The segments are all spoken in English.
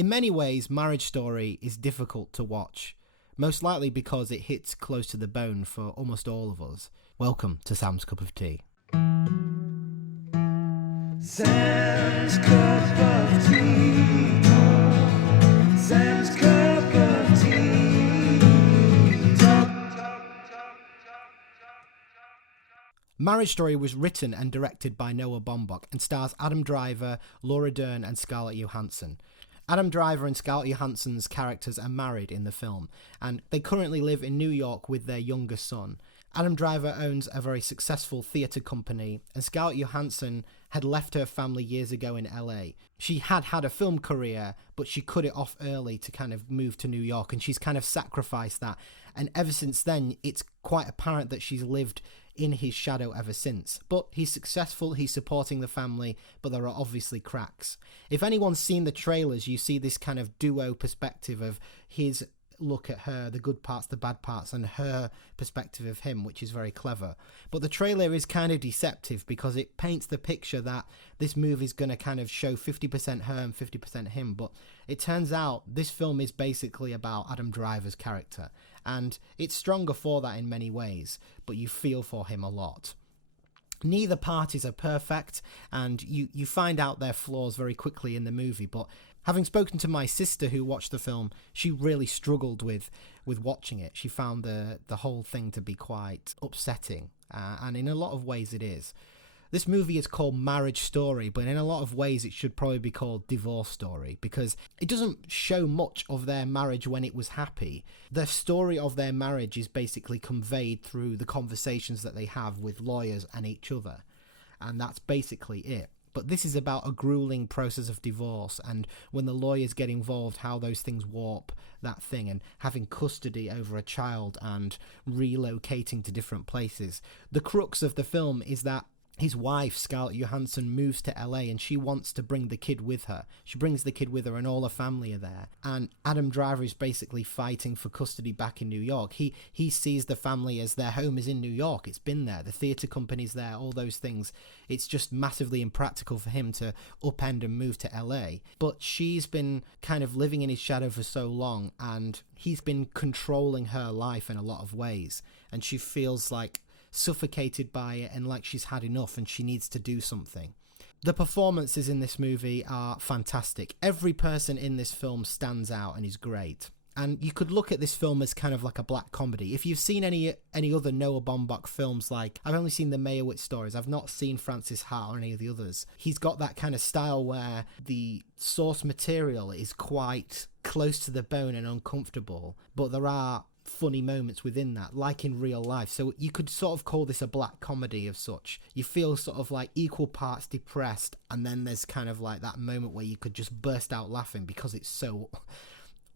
In many ways, Marriage Story is difficult to watch, most likely because it hits close to the bone for almost all of us. Welcome to Sam's Cup of Tea. Sam's Cup of Tea. Sam's Cup of Tea. Marriage Story was written and directed by Noah Baumbach and stars Adam Driver, Laura Dern and Scarlett Johansson. Adam Driver and Scarlett Johansson's characters are married in the film, and they currently live in New York with their younger son. Adam Driver owns a very successful theatre company, and Scarlett Johansson had left her family years ago in LA. She had had a film career, but she cut it off early to kind of move to New York, and she's kind of sacrificed that. And ever since then, it's quite apparent that she's lived in his shadow ever since. But he's successful, he's supporting the family, but there are obviously cracks. If anyone's seen the trailers, you see this kind of duo perspective of his look at her, the good parts, the bad parts, and her perspective of him, which is very clever. But the trailer is kind of deceptive because it paints the picture that this movie is going to kind of show 50% her and 50% him. But it turns out this film is basically about Adam Driver's character, and it's stronger for that in many ways, but you feel for him a lot. Neither parties are perfect, and you find out their flaws very quickly in the movie, but having spoken to my sister who watched the film, she really struggled with watching it. She found the whole thing to be quite upsetting, and in a lot of ways it is. This movie is called Marriage Story, but in a lot of ways it should probably be called Divorce Story, because it doesn't show much of their marriage when it was happy. The story of their marriage is basically conveyed through the conversations that they have with lawyers and each other, and that's basically it. But this is about a grueling process of divorce, and when the lawyers get involved, how those things warp that thing, and having custody over a child and relocating to different places. The crux of the film is that his wife, Scarlett Johansson, moves to LA and she wants to bring the kid with her. She brings the kid with her and all her family are there. And Adam Driver is basically fighting for custody back in New York. He sees the family as their home is in New York. It's been there. The theatre company's there, all those things. It's just massively impractical for him to upend and move to LA. But she's been kind of living in his shadow for so long, and he's been controlling her life in a lot of ways. And she feels like suffocated by it and like she's had enough and she needs to do something. The performances in this movie are fantastic. Every person in this film stands out and is great. And you could look at this film as kind of like a black comedy. If you've seen any other Noah Baumbach films, like I've only seen the Meyerowitz stories, I've not seen Francis Ha or any of the others. He's got that kind of style where the source material is quite close to the bone and uncomfortable, but there are funny moments within that, like in real life. So you could sort of call this a black comedy of such. You feel sort of like equal parts depressed, and then there's kind of like that moment where you could just burst out laughing because it's so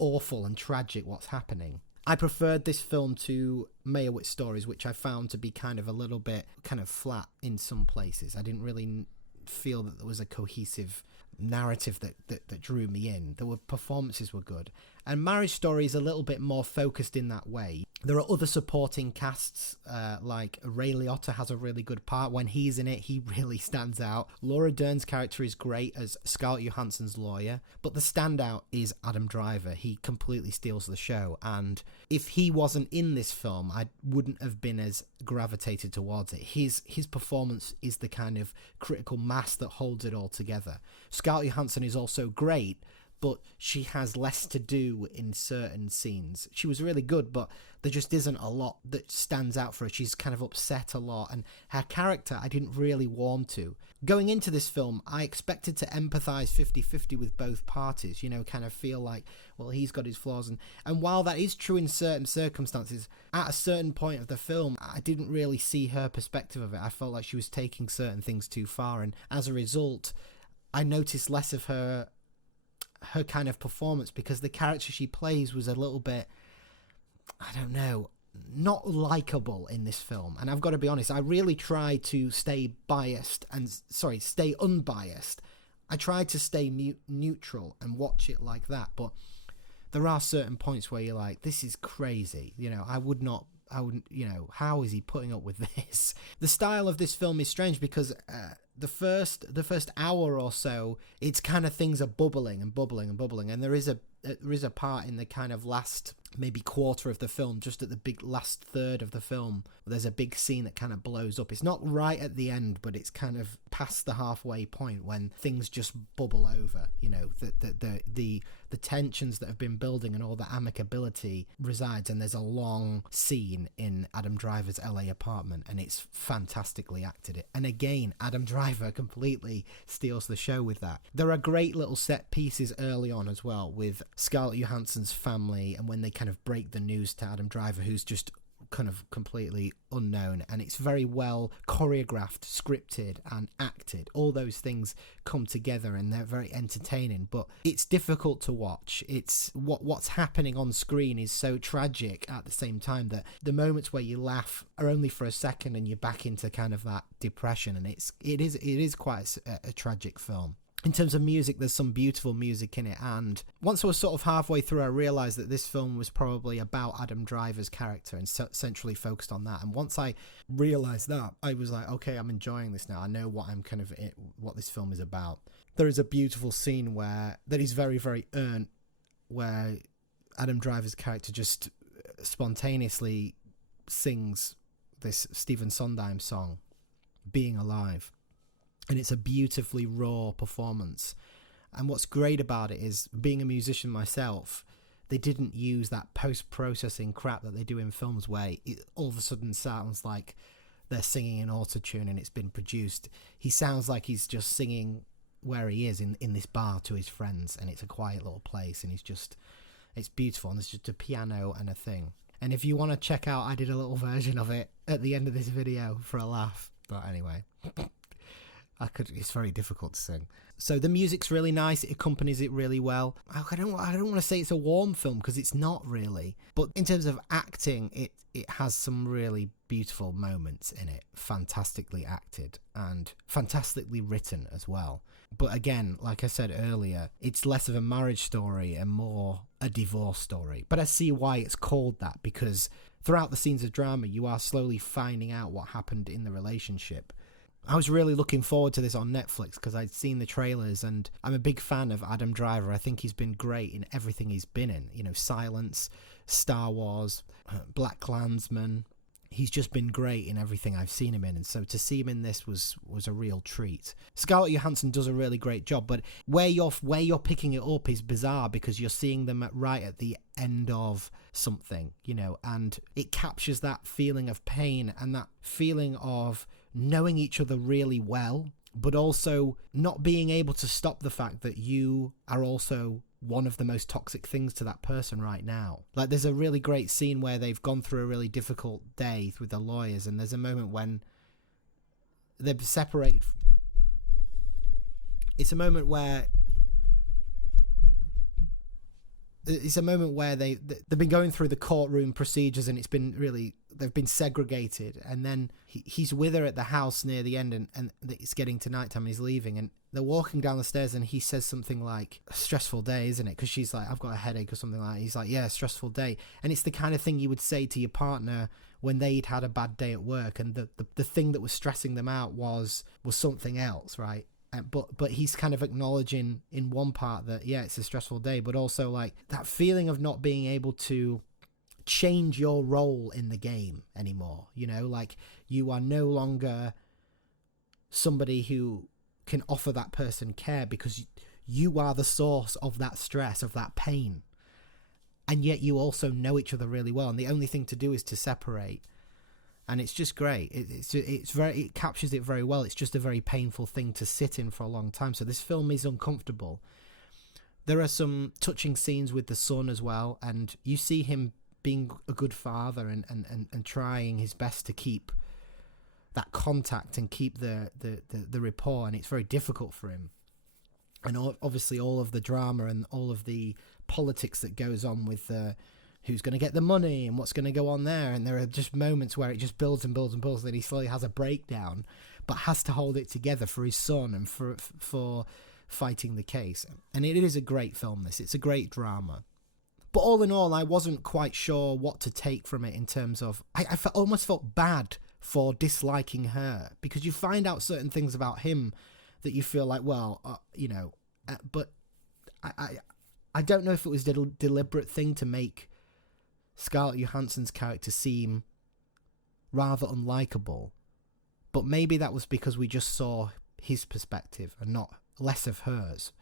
awful and tragic what's happening. I preferred this film to Meyerowitz stories, which I found to be kind of a little bit kind of flat in some places. I didn't really feel that there was a cohesive narrative that drew me in. Performances were good, and Marriage Story is a little bit more focused in that way. There are other supporting casts, like Ray Liotta has a really good part. When he's in it, he really stands out. Laura Dern's character is great as Scarlett Johansson's lawyer, but the standout is Adam Driver. He completely steals the show, and if he wasn't in this film, I wouldn't have been as gravitated towards it. His performance is the kind of critical mass that holds it all together. Scarlett Johansson is also great, but she has less to do in certain scenes. She was really good, but there just isn't a lot that stands out for her. She's kind of upset a lot, and her character I didn't really warm to. Going into this film, I expected to empathise 50-50 with both parties, kind of feel like, well, he's got his flaws. And while that is true in certain circumstances, at a certain point of the film, I didn't really see her perspective of it. I felt like she was taking certain things too far, and as a result, I noticed less of her kind of performance, because the character she plays was a little bit, I don't know, not likable in this film. And I've got to be honest, I really tried to stay unbiased. I tried to stay neutral and watch it like that, but there are certain points where you're like, this is crazy. I wouldn't, how is he putting up with this? The style of this film is strange because the first hour or so, it's kind of things are bubbling and bubbling and bubbling, and there is a part in the kind of last maybe quarter of the film, just at the big last third of the film, there's a big scene that kind of blows up. It's not right at the end, but it's kind of past the halfway point when things just bubble over. You know, the tensions that have been building and all the amicability resides, and there's a long scene in Adam Driver's LA apartment, and it's fantastically acted. And again, Adam Driver completely steals the show with that. There are great little set pieces early on as well, with Scarlett Johansson's family, and when they kind of break the news to Adam Driver, who's just kind of completely unknown, and it's very well choreographed, scripted and acted. All those things come together and they're very entertaining, but it's difficult to watch. It's what's happening on screen is so tragic at the same time that the moments where you laugh are only for a second and you're back into kind of that depression, and it is quite a tragic film. In terms of music, there's some beautiful music in it, and once I was sort of halfway through, I realised that this film was probably about Adam Driver's character and centrally focused on that. And once I realised that, I was like, okay, I'm enjoying this now. I know what what this film is about. There is a beautiful scene that is very, very earned, where Adam Driver's character just spontaneously sings this Stephen Sondheim song, Being Alive. And it's a beautifully raw performance. And what's great about it is, being a musician myself, they didn't use that post-processing crap that they do in films where it all of a sudden sounds like they're singing in autotune and it's been produced. He sounds like he's just singing where he is in this bar to his friends, and it's a quiet little place, and it's beautiful, and there's just a piano and a thing. And if you want to check out, I did a little version of it at the end of this video for a laugh. But anyway... it's very difficult to sing. So the music's really nice. It accompanies it really well. I don't want to say it's a warm film, because it's not really. But in terms of acting, it has some really beautiful moments in it. Fantastically acted and fantastically written as well. But again, like I said earlier, it's less of a marriage story and more a divorce story. But I see why it's called that, because throughout the scenes of drama, you are slowly finding out what happened in the relationship. I was really looking forward to this on Netflix because I'd seen the trailers, and I'm a big fan of Adam Driver. I think he's been great in everything he's been in. You know, Silence, Star Wars, Black Klansman. He's just been great in everything I've seen him in, and so to see him in this was a real treat. Scarlett Johansson does a really great job, but where you're picking it up is bizarre, because you're seeing them right at the end of something, you know, and it captures that feeling of pain and that feeling of knowing each other really well, but also not being able to stop the fact that you are also one of the most toxic things to that person right now. Like, there's a really great scene where they've gone through a really difficult day with the lawyers, and there's a moment when they're separated. It's a moment where they've been going through the courtroom procedures, and they've been segregated, and then he's with her at the house near the end, and it's getting to nighttime and he's leaving, and they're walking down the stairs, and he says something like, "A stressful day, isn't it?" Because she's like, "I've got a headache," or something like that. He's like, "Yeah, stressful day." And it's the kind of thing you would say to your partner when they'd had a bad day at work, and the thing that was stressing them out was something else, right? But he's kind of acknowledging in one part that, yeah, it's a stressful day, but also like that feeling of not being able to change your role in the game anymore. You know, like, you are no longer somebody who can offer that person care, because you are the source of that stress, of that pain. And yet you also know each other really well, and the only thing to do is to separate. And it's just great. It captures it very well. It's just a very painful thing to sit in for a long time. So this film is uncomfortable. There are some touching scenes with the son as well, and you see him being a good father and trying his best to keep that contact and keep the rapport, and it's very difficult for him. And obviously all of the drama and all of the politics that goes on with who's going to get the money and what's going to go on there. And there are just moments where it just builds and builds and builds, that he slowly has a breakdown, but has to hold it together for his son and for fighting the case. And it is a great film, this. It's a great drama. But all in all, I wasn't quite sure what to take from it in terms of... I almost felt bad for disliking her, because you find out certain things about him that you feel like, well, but I don't know if it was a deliberate thing to make Scarlett Johansson's character seem rather unlikable, but maybe that was because we just saw his perspective and not less of hers.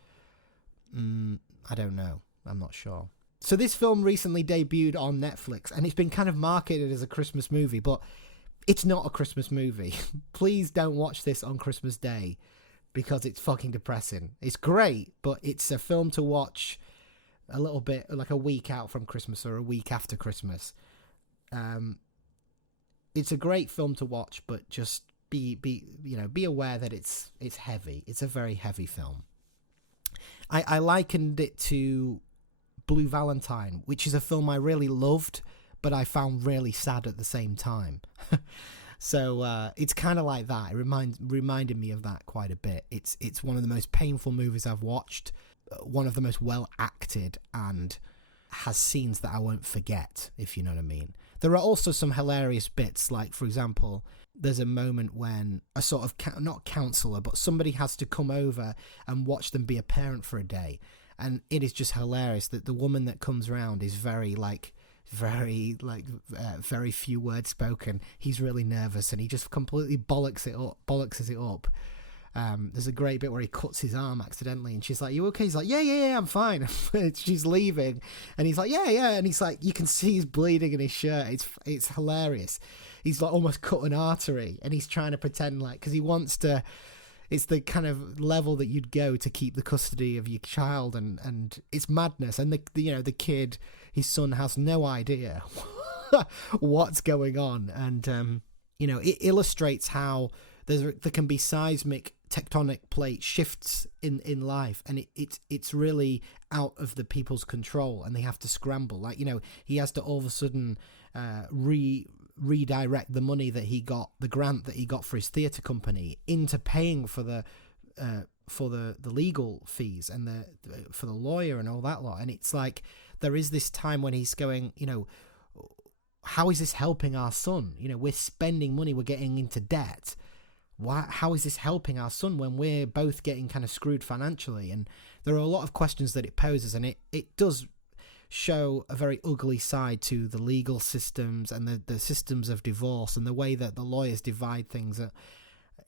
I don't know. I'm not sure. So this film recently debuted on Netflix, and it's been kind of marketed as a Christmas movie, but it's not a Christmas movie. Please don't watch this on Christmas Day, because it's fucking depressing. It's great, but it's a film to watch a little bit like a week out from Christmas or a week after Christmas. It's a great film to watch, but just be aware that it's heavy. It's a very heavy film. I likened it to Blue Valentine, which is a film I really loved, but I found really sad at the same time. So it's kind of like that. It reminded me of that quite a bit. It's one of the most painful movies I've watched, one of the most well acted, and has scenes that I won't forget, if you know what I mean. There are also some hilarious bits, like, for example, there's a moment when a sort of, not counsellor, but somebody has to come over and watch them be a parent for a day. And it is just hilarious that the woman that comes around is very few words spoken. He's really nervous and he just completely bollockses it up. There's a great bit where he cuts his arm accidentally and she's like, "You okay?" He's like, yeah, I'm fine. She's leaving and he's like, yeah, and he's like, you can see he's bleeding in his shirt. It's hilarious. He's like almost cut an artery and he's trying to pretend like, because he wants to, it's the kind of level that you'd go to keep the custody of your child, and it's madness. And the kid, his son, has no idea what's going on, and it illustrates how there can be seismic tectonic plate shifts in life, and it's really out of the people's control, and they have to scramble. Like, he has to all of a sudden redirect the money that he got, the grant that he got for his theatre company, into paying for the legal fees and for the lawyer and all that lot. And it's like there is this time when he's going, how is this helping our son? We're spending money, we're getting into debt. How is this helping our son when we're both getting kind of screwed financially? And there are a lot of questions that it poses, and it does show a very ugly side to the legal systems and the systems of divorce and the way that the lawyers divide things.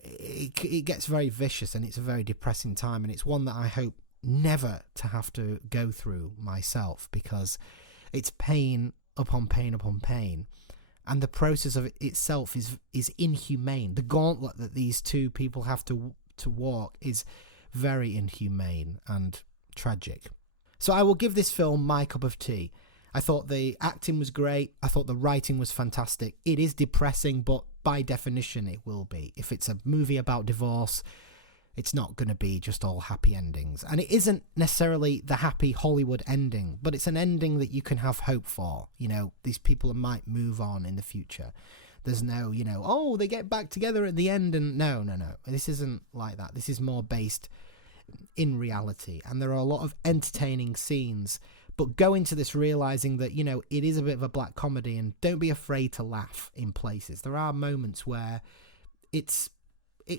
It gets very vicious, and it's a very depressing time, and it's one that I hope never to have to go through myself, because it's pain upon pain upon pain, and the process of it itself is inhumane. The gauntlet that these two people have to walk is very inhumane and tragic. So I will give this film my cup of tea. I thought the acting was great. I thought the writing was fantastic. It is depressing, but by definition it will be. If it's a movie about divorce, it's not going to be just all happy endings. And it isn't necessarily the happy Hollywood ending, but it's an ending that you can have hope for. These people might move on in the future. There's no, oh, they get back together at the end. And no. This isn't like that. This is more based in reality, and there are a lot of entertaining scenes, but go into this realizing that it is a bit of a black comedy, and don't be afraid to laugh in places. There are moments where it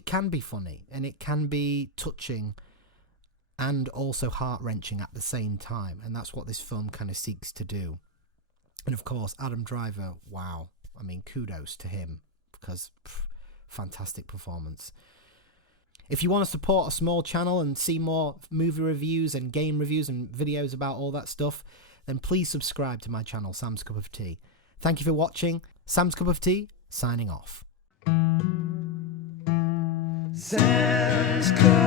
can be funny and it can be touching and also heart-wrenching at the same time, and that's what this film kind of seeks to do. And of course, Adam Driver, wow, I mean, kudos to him, because fantastic performance. If you want to support a small channel and see more movie reviews and game reviews and videos about all that stuff, then please subscribe to my channel, Sam's Cup of Tea. Thank you for watching. Sam's Cup of Tea, signing off. Sam's Cup